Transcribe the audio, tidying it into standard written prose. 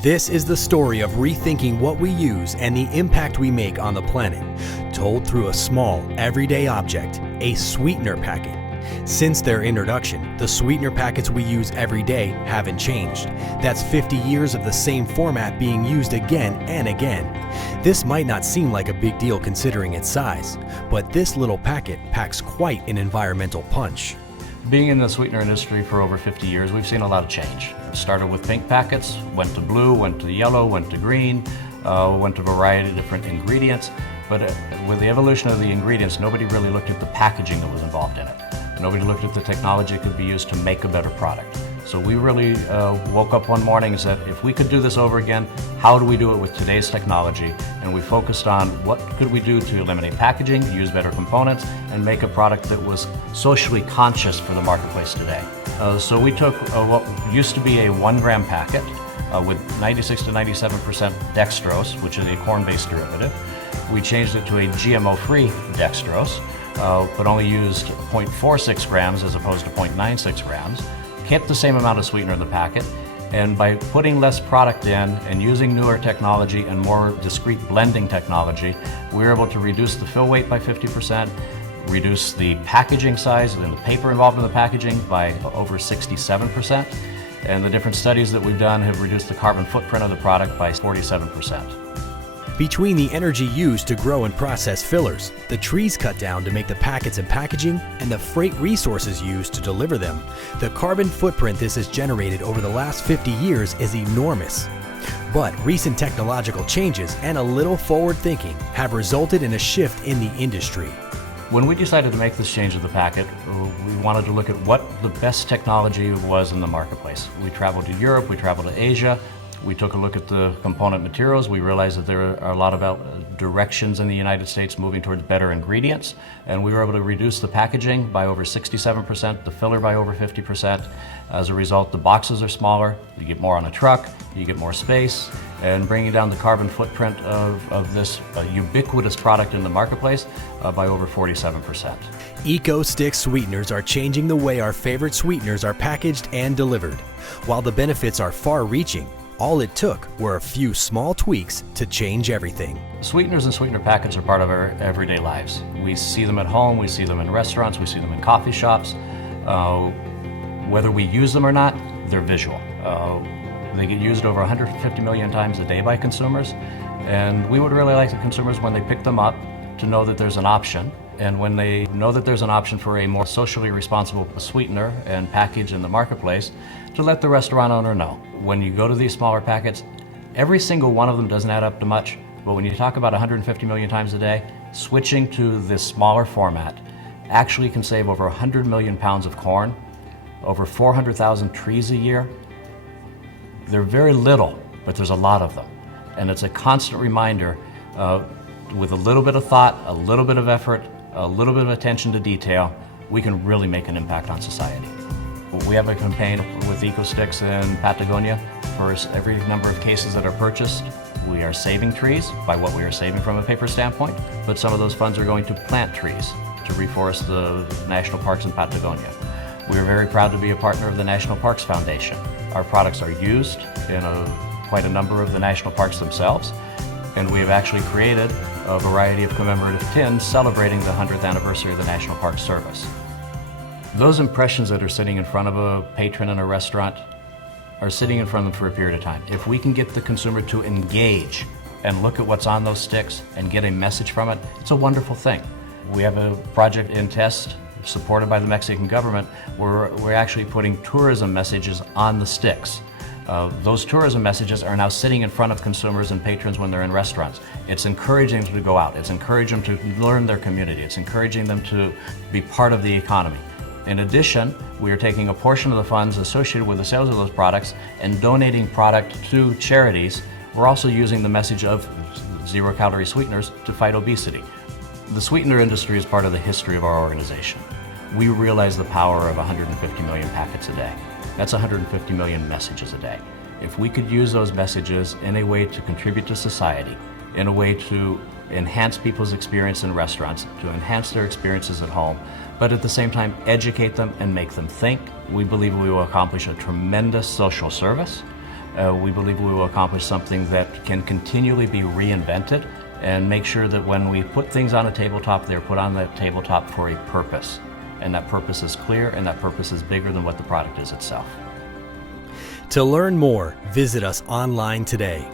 This is the story of rethinking what we use and the impact we make on the planet, told through a small, everyday object, a sweetener packet. Since their introduction, the sweetener packets we use every day haven't changed. That's 50 years of the same format being used again and again. This might not seem like a big deal considering its size, but this little packet packs quite an environmental punch. Being in the sweetener industry for over 50 years, we've seen a lot of change. It started with pink packets, went to blue, went to yellow, went to green, went to a variety of different ingredients. But with the evolution of the ingredients, nobody really looked at the packaging that was involved in it. Nobody looked at the technology that could be used to make a better product. So we really woke up one morning and said, if we could do this over again, how do we do it with today's technology? And we focused on what could we do to eliminate packaging, use better components, and make a product that was socially conscious for the marketplace today. So we took what used to be a 1 gram packet with 96 to 97% dextrose, which is a corn-based derivative. We changed it to a GMO-free dextrose, but only used 0.46 grams as opposed to 0.96 grams. Kept the same amount of sweetener in the packet, and by putting less product in and using newer technology and more discrete blending technology, we were able to reduce the fill weight by 50%, reduce the packaging size and the paper involved in the packaging by over 67%, and the different studies that we've done have reduced the carbon footprint of the product by 47%. Between the energy used to grow and process fillers, the trees cut down to make the packets and packaging, and the freight resources used to deliver them, the carbon footprint this has generated over the last 50 years is enormous. But recent technological changes and a little forward thinking have resulted in a shift in the industry. When we decided to make this change of the packet, we wanted to look at what the best technology was in the marketplace. We traveled to Europe, we traveled to Asia. We took a look at the component materials. We realized that there are a lot of directions in the United States moving towards better ingredients, and we were able to reduce the packaging by over 67%, the filler by over 50%. As a result, the boxes are smaller, you get more on a truck, you get more space, and bringing down the carbon footprint of this ubiquitous product in the marketplace by over 47%. ecoStick sweeteners are changing the way our favorite sweeteners are packaged and delivered. While the benefits are far-reaching, all it took were a few small tweaks to change everything. Sweeteners and sweetener packets are part of our everyday lives. We see them at home, we see them in restaurants, we see them in coffee shops. Whether we use them or not, they're visual. They get used over 150 million times a day by consumers, and we would really like the consumers, when they pick them up, to know that there's an option. And when they know that there's an option for a more socially responsible sweetener and package in the marketplace, to let the restaurant owner know. When you go to these smaller packets, every single one of them doesn't add up to much, but when you talk about 150 million times a day, switching to this smaller format actually can save over 100 million pounds of corn, over 400,000 trees a year. They're very little, but there's a lot of them. And it's a constant reminder, with a little bit of thought, a little bit of effort, a little bit of attention to detail, we can really make an impact on society. We have a campaign with ecoSticks in Patagonia. For every number of cases that are purchased, we are saving trees by what we are saving from a paper standpoint, but some of those funds are going to plant trees to reforest the national parks in Patagonia. We are very proud to be a partner of the National Parks Foundation. Our products are used in quite a number of the national parks themselves, and we have actually created a variety of commemorative tins celebrating the 100th anniversary of the National Park Service. Those impressions that are sitting in front of a patron in a restaurant are sitting in front of them for a period of time. If we can get the consumer to engage and look at what's on those sticks and get a message from it, it's a wonderful thing. We have a project in test supported by the Mexican government where we're actually putting tourism messages on the sticks. Those tourism messages are now sitting in front of consumers and patrons when they're in restaurants. It's encouraging them to go out. It's encouraging them to learn their community. It's encouraging them to be part of the economy. In addition, we are taking a portion of the funds associated with the sales of those products and donating product to charities. We're also using the message of zero-calorie sweeteners to fight obesity. The sweetener industry is part of the history of our organization. We realize the power of 150 million packets a day. That's 150 million messages a day. If we could use those messages in a way to contribute to society, in a way to enhance people's experience in restaurants, to enhance their experiences at home, but at the same time educate them and make them think, we believe we will accomplish a tremendous social service. we believe we will accomplish something that can continually be reinvented and make sure that when we put things on a tabletop, they're put on that tabletop for a purpose. And that purpose is clear, and that purpose is bigger than what the product is itself. To learn more, visit us online today